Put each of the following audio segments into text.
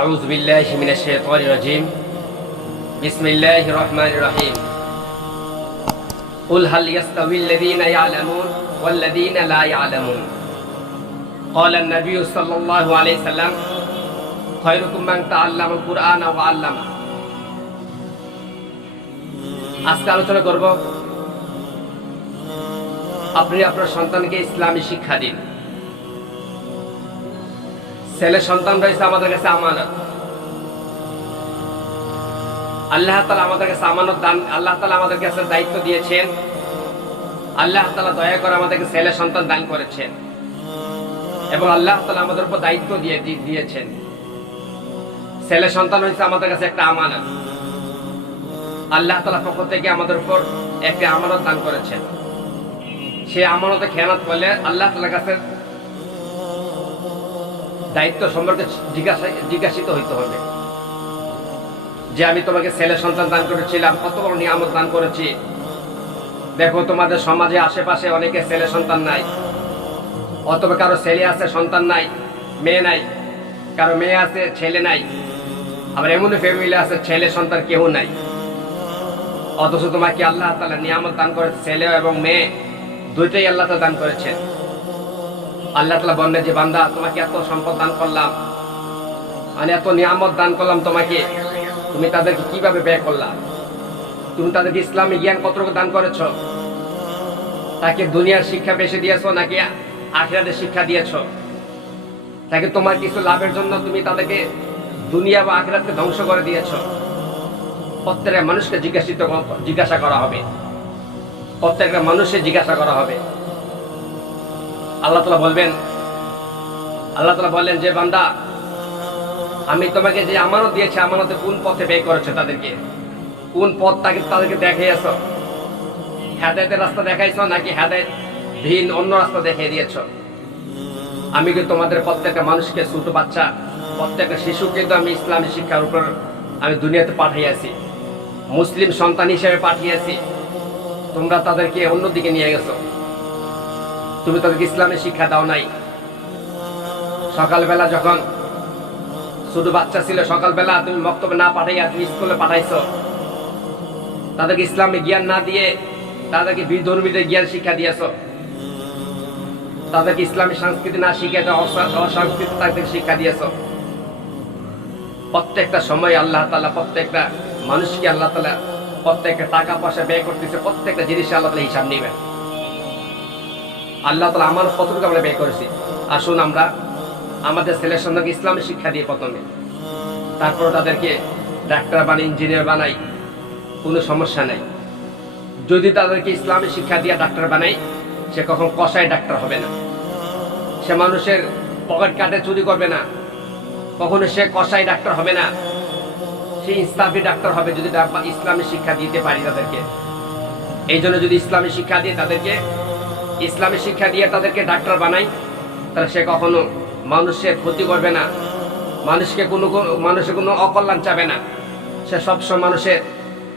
أعوذ بالله من الشيطان الرجيم بسم الله الرحمن الرحيم قل هل يستوي الذين يعلمون والذين لا يعلمون قال النبي صلى الله عليه وسلم خيركم من تعلم القرآن وعلمه আজকে আলোচনা করব আপনি আপনার সন্তানকে ইসলামী শিক্ষা দিন। ছেলে সন্তান রয়েছে আমাদের কাছে আমানত। আল্লাহ তাআলা আমাদের কাছে আমানত দান, আল্লাহ তাআলা আমাদের কাছে দায়িত্ব দিয়েছেন। আল্লাহ তাআলা দয়া করে আমাদেরকে ছেলে সন্তান দান করেছেন এবং আল্লাহ তাআলা আমাদের উপর দায়িত্ব দিয়েছেন। ছেলে সন্তান হচ্ছে আমাদের কাছে একটা আমানত। আল্লাহ তাআলা পক্ষ থেকে আমাদের উপর একটা আমানত দান করেছেন। সেই আমানতে খেয়ানত করলে আল্লাহ তাআলার কাছে দায়িত্ব সম্পর্কে জিজ্ঞাসিত হইতে হবে যে আমি তোমাকে ছেলে সন্তান দান করেছিলাম, কত বড় নিয়ামত দান করেছি। দেখো তোমাদের সমাজে আশেপাশে অনেকে ছেলে সন্তান নাই, অথবা কারো ছেলে আছে সন্তান নাই, মেয়ে নাই, কারো মেয়ে আছে ছেলে নাই, আবার এমন ফ্যামিলি আছে ছেলে সন্তান কেউ নাই। অথচ তোমাকে আল্লাহ তাআলা নিয়ামত দান করেছে, ছেলে এবং মেয়ে দুইটাই আল্লাহ তাআলা দান করেছেন। আল্লাহ তাআলা বলেন যে বান্দা তোমাকে এত সম্পদ দান করলাম, মানে এত নিয়ামত দান করলাম তোমাকে, তুমি তাদেরকে কিভাবে ব্যয় করলাম? তুমি তাদেরকে ইসলামী জ্ঞান কতটুকু দান করেছো? তাকে দুনিয়ার শিক্ষা বেশি দিয়েছো নাকি আখিরাতের শিক্ষা দিয়েছো? তাকে তোমার কিছু লাভের জন্য তুমি তাদেরকে দুনিয়া বা আখিরাতকে ধ্বংস করে দিয়েছো? প্রত্যেকটা মানুষকে জিজ্ঞাসা করা হবে, প্রত্যেকটা মানুষের জিজ্ঞাসা করা হবে। আল্লাহ তাআলা বললেন যে বান্দা আমি তোমাকে যে আমানত দিয়েছি, আমানতে কোন পথে ব্যয় করেছো? তাদেরকে কোন পথ তাদেরকে দেখাইছো? হেদায়েতের রাস্তা দেখাইছো নাকি হেদায়েত ভিন অন্য রাস্তা দেখিয়ে দিয়েছো? আমি কি তোমাদের প্রত্যেকটা মানুষকে, ছোট বাচ্চা প্রত্যেকটা শিশুকে কিন্তু আমি ইসলামী শিক্ষার উপর আমি দুনিয়াতে পাঠিয়েছি, মুসলিম সন্তান হিসেবে পাঠিয়েছি। তোমরা তাদেরকে অন্যদিকে নিয়ে গেছো, তুমি তাদেরকে ইসলামী শিক্ষা দাও নাই। সকালবেলা যখন ছোট বাচ্চা ছিল, সকালবেলা তুমি মক্তবে না পাঠাইয়া তুমি স্কুলে পাঠাইছো, তাদেরকে ইসলামী জ্ঞান না দিয়ে তাদেরকে বিধর্মীদের জ্ঞান শিক্ষা দিয়েছো, তাদেরকে ইসলামী সংস্কৃতি না শিখে অসংস্কৃতি তাদেরকে শিক্ষা দিয়েছো। প্রত্যেকটা সময় আল্লাহ তাআলা প্রত্যেকটা মানুষকে আল্লাহ তাআলা প্রত্যেকটা টাকা পয়সা ব্যয় করতেছে, প্রত্যেকটা জিনিসে আল্লাহ তাআলা হিসাব নেবেন। আল্লাহ তাআলা আমার কতটুকু আমরা ব্যয় করেছি। আসুন আমরা আমাদের ছেলে সন্তানকে ইসলামী শিক্ষা দিয়ে প্রথমে, তারপর তাদেরকে ডাক্তার বানাই, ইঞ্জিনিয়ার বানাই, কোনো সমস্যা নাই। যদি তাদেরকে ইসলামী শিক্ষা দিয়ে ডাক্তার বানাই, সে কখন কসাই ডাক্তার হবে না, সে মানুষের পকেট কাটে চুরি করবে না, কখনো সে কসাই ডাক্তার হবে না, সে ইসলামী ডাক্তার হবে যদি ইসলামী শিক্ষা দিতে পারি তাদেরকে। এই জন্য যদি ইসলামী শিক্ষা দিয়ে তাদেরকে ডাক্তার বানাই, তাহলে সে কখনো মানুষের ক্ষতি করবে না, মানুষের কোনো অকল্যাণ চাবে না, সে সবসময়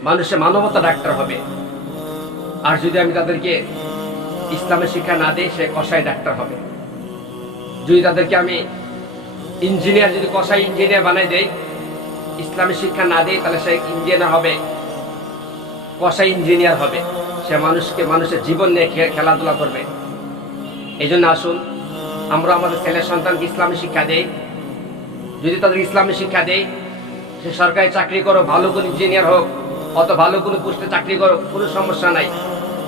মানুষের মানবতা ডাক্তার হবে। আর যদি আমি তাদেরকে ইসলামের শিক্ষা না দিই, সে কসাই ডাক্তার হবে। যদি তাদেরকে আমি যদি কসাই ইঞ্জিনিয়ার বানাই দেই, ইসলামী শিক্ষা না দিই, তাহলে সে ইঞ্জিনিয়ার হবে, কসাই ইঞ্জিনিয়ার হবে। সে মানুষের জীবন নিয়ে খেলাধুলা করবে। এই জন্য আসুন আমরা আমাদের ছেলে সন্তানকে ইসলামী শিক্ষা দেই। যদি তাদের ইসলামী শিক্ষা দেই, সে সরকারি চাকরি করো, ভালো কোনো ইঞ্জিনিয়ার হোক, অত ভালো কোনো পোস্টে চাকরি করো, কোনো সমস্যা নাই।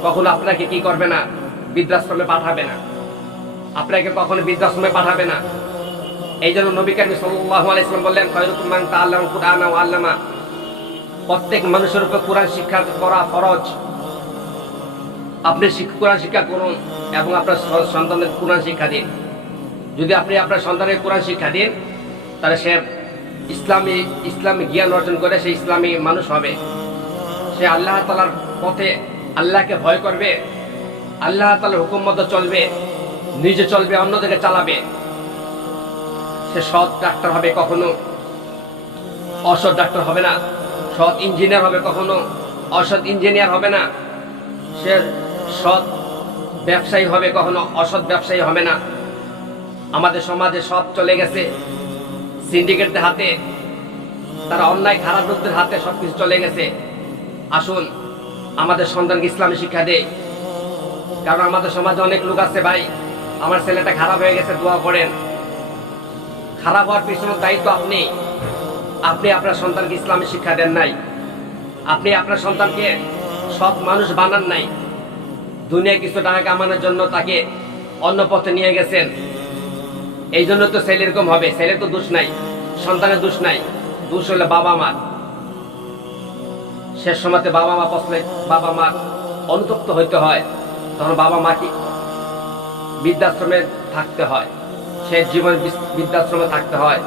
কখনো আপনাকে কি করবে না, বৃদ্ধাশ্রমে পাঠাবে না, আপনাকে কখনো বৃদ্ধাশ্রমে পাঠাবে না। এই জন্য নবী কারীম সাল্লাল্লাহু আলাইহি ওয়াসাল্লাম বললেন খায়রুকুম মান তাআল্লামাল কুরআন ওয়া আল্লামা। প্রত্যেক মানুষের উপর কোরআন শিক্ষা করা ফরজ। আপনি কোরআন শিক্ষা করুন এবং আপনার সন্তানদের কোরআন শিক্ষা দিন। যদি আপনি আপনার সন্তানের কোরআন শিক্ষা দিন, তাহলে সে ইসলামী জ্ঞান অর্জন করে সে ইসলামী মানুষ হবে। সে আল্লাহ তাআলার পথে আল্লাহকে ভয় করবে, আল্লাহ তাআলার হুকুম মতো চলবে, নিজে চলবে, অন্যদেরকে চালাবে। সে সৎ ডাক্তার হবে, কখনো অসৎ ডাক্তার হবে না। সৎ ইঞ্জিনিয়ার হবে, কখনো অসৎ ইঞ্জিনিয়ার হবে না। সে সৎ ব্যবসায়ী হবে, কখনো অসৎ ব্যবসায়ী হবে না। আমাদের সমাজে সব চলে গেছে, সিন্ডিকেটদের হাতে, তারা অন্যায় খারাপ লোকদের হাতে সবকিছু চলে গেছে। আসুন আমাদের সন্তানকে ইসলামী শিক্ষা দেই। কারণ আমাদের সমাজে অনেক লোক আছে, ভাই আমার ছেলেটা খারাপ হয়ে গেছে, দোয়া করেন। খারাপ হওয়ার পিছনে দায়িত্ব আপনি। আপনি আপনার সন্তানকে ইসলামী শিক্ষা দেন নাই, আপনি আপনার সন্তানকে সৎ মানুষ বানান নাই। দুনিয়ায় কিছু টাকা কামানোর জন্য তাকে অন্য পথে নিয়ে গেছেন। এই জন্য তো ছেলে এরকম হবে। ছেলের তো দোষ নাই, সন্তানের দোষ নাই, দোষ হলে বাবা মার। শেষ সময়তে বাবা মা পছলে বাবা মার অনুতপ্ত হইতে হয়, তখন বাবা মাকে বৃদ্ধাশ্রমে থাকতে হয়, সে জীবন বৃদ্ধাশ্রমে থাকতে হয়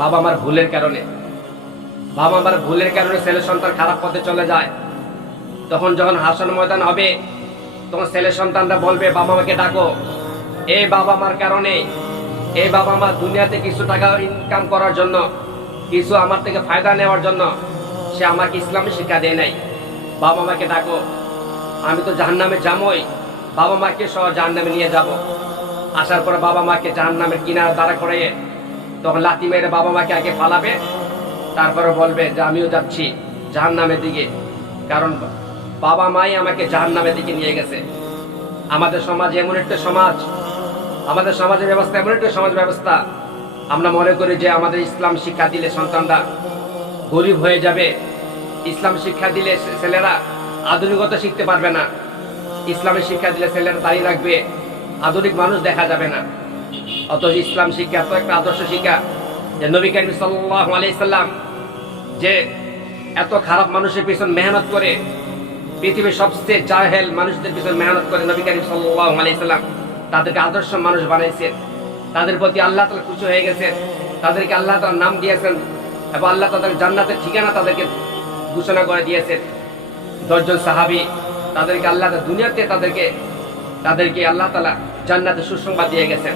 বাবা মার ভুলের কারণে। বাবা মার ভুলের কারণে ছেলে সন্তান খারাপ পথে চলে যায়। তখন যখন হাসন ময়দান হবে, তখন ছেলে সন্তানরা বলবে বাবা মাকে ডাকো। এই বাবা মার কারণে, এই বাবা মা দুনিয়াতে কিছু টাকা ইনকাম করার জন্য, কিছু আমার থেকে ফায়দা নেওয়ার জন্য সে আমাকে ইসলামী শিক্ষা দেয় নাই। বাবা মাকে ডাকো, আমি তো জাহান্নামে যাবই, বাবা মাকে সহ জাহান্নামে নিয়ে যাব। আসার পরে বাবা মাকে জাহান্নামের কিনারা দাঁড়া করে তখন লাথি মেরে বাবা মাকে আগে ফালাবে, তারপরে বলবে যে আমিও যাচ্ছি জাহান্নামের দিকে, কারণ বাবা মাই আমাকে জাহান্নামের দিকে নিয়ে গেছে। আমাদের সমাজ এমন একটা সমাজ, আমাদের সমাজের ব্যবস্থা এমন একটা সমাজ ব্যবস্থা, আমরা মনে করি যে আমাদের ইসলাম শিক্ষা দিলে সন্তানরা গরিব হয়ে যাবে, ইসলাম শিক্ষা দিলে ছেলেরা আধুনিকতা শিখতে পারবে না, ইসলামের শিক্ষা দিলে ছেলেরা দাঁড়িয়ে রাখবে, আধুনিক মানুষ দেখা যাবে না। অথচ ইসলাম শিক্ষা এত একটা আদর্শ শিক্ষা যে নবী করিম সাল্লাল্লাহু আলাইহি সাল্লাম যে এত খারাপ মানুষের পিছন মেহনত করে, পৃথিবীর সবচেয়ে জাহেল মানুষদের পিছন মেহনত করে নবী করিম সাল্লাল্লাহু আলাইহি সাল্লাম তাদেরকে আদর্শ মানুষ বানাইছেন। তাদের প্রতি আল্লাহ তাআলা খুশি হয়ে গেছেন, তাদেরকে আল্লাহ তাআলা নাম দিয়েছেন এবং আল্লাহ তাদের জান্নাতের ঠিকানা তাদেরকে ঘোষণা করে দিয়েছেন। 10 জন সাহাবী, তাদেরকে আল্লাহ দুনিয়াতে তাদেরকে আল্লাহ তাআলা জান্নাতের সুসংবাদ দিয়ে গেছেন।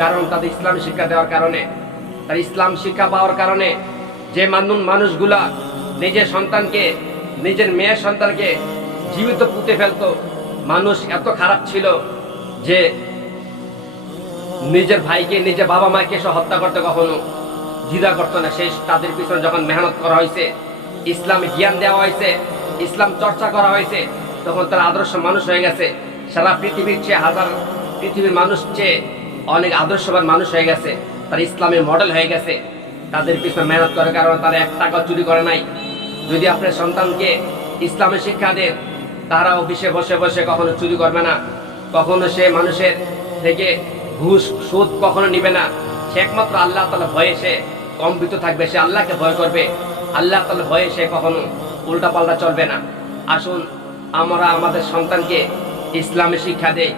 কারণ তাদের ইসলাম শিক্ষা দেওয়ার কারণে, তার ইসলাম শিক্ষা পাওয়ার কারণে। যে মানুষগুলা নিজের সন্তানকে, নিজের মেয়ের সন্তানকে জীবিত পুঁতে ফেলতো, মানুষ এত খারাপ ছিল যে নিজের ভাইকে, নিজের বাবা মাকে সে হত্যা করতে কখনো দ্বিধা করতো না। সেই তাদের পিছনে যখন মেহনত করা হয়েছে, ইসলামে জ্ঞান দেওয়া হয়েছে, ইসলাম চর্চা করা হয়েছে, তখন তারা আদর্শ মানুষ হয়ে গেছে। সারা পৃথিবীর চেয়ে পৃথিবীর মানুষ চেয়ে অনেক আদর্শবান মানুষ হয়ে গেছে, তারা ইসলামের মডেল হয়ে গেছে। তাদের পিছনে মেহনত করার কারণে তারা 1 টাকা চুরি করে নাই। যদি আপনার সন্তানকে ইসলামের শিক্ষা দেন, তারা অফিসে বসে বসে কখনো চুরি করবে না, কখনো সে মানুষের থেকে ঘুষ সুদ কখনো নিবে না। সে একমাত্র আল্লাহ তাআলা ভয়ে সে কম্পিত থাকবে, সে আল্লাহকে ভয় করবে, আল্লাহ তাআলা ভয়ে সে কখনো উল্টা পাল্টা চলবে না। আসুন আমরা আমাদের সন্তানকে ইসলামের শিক্ষা দেই,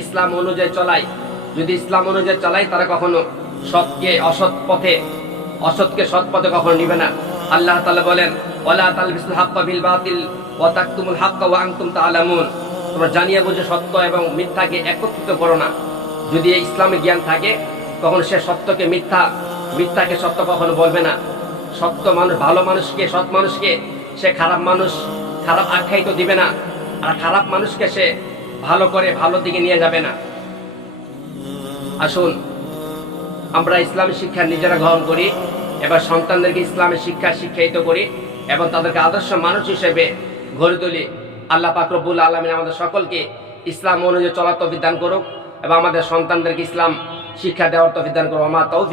ইসলাম অনুযায়ী চলাই। যদি ইসলাম অনুযায়ী চালাই, তারা কখনো অসৎকে সৎ পথে কখনো নিবে না। আল্লাহ তাআলা বলেন, ওয়ালা তালবিসুল হাক্কা বিল বাতিল ওয়া তাকতুমুল হাক্কা ওয়া আনতুম তা'লামুন। তোমরা জানিয়ে বুঝে সত্য এবং মিথ্যাকে একত্রিত করো না। যদি এই ইসলামে জ্ঞান থাকে, তখন সে সত্যকে মিথ্যা, মিথ্যাকে সত্য কখনো বলবে না। সত্য মানুষ, ভালো মানুষকে, সৎ মানুষকে সে খারাপ আখ্যায়িত দিবে না, আর খারাপ মানুষকে সে ভালো করে ভালো দিকে নিয়ে যাবে না। আসুন আমরা ইসলামী শিক্ষা নিজেরা গ্রহণ করি, এবার সন্তানদেরকে ইসলামের শিক্ষা শিক্ষায়িত করি এবং তাদেরকে আদর্শ মানুষ হিসেবে গড়ে তুলি। আল্লাহ পাক রব্বুল আলামিন আমাদের সকলকে ইসলাম অনুযায়ী চলার তৌফিক দান করুক এবং আমাদের সন্তানদেরকে ইসলাম শিক্ষা দেওয়ার তৌফিক দান করুক। আমার তৌফিক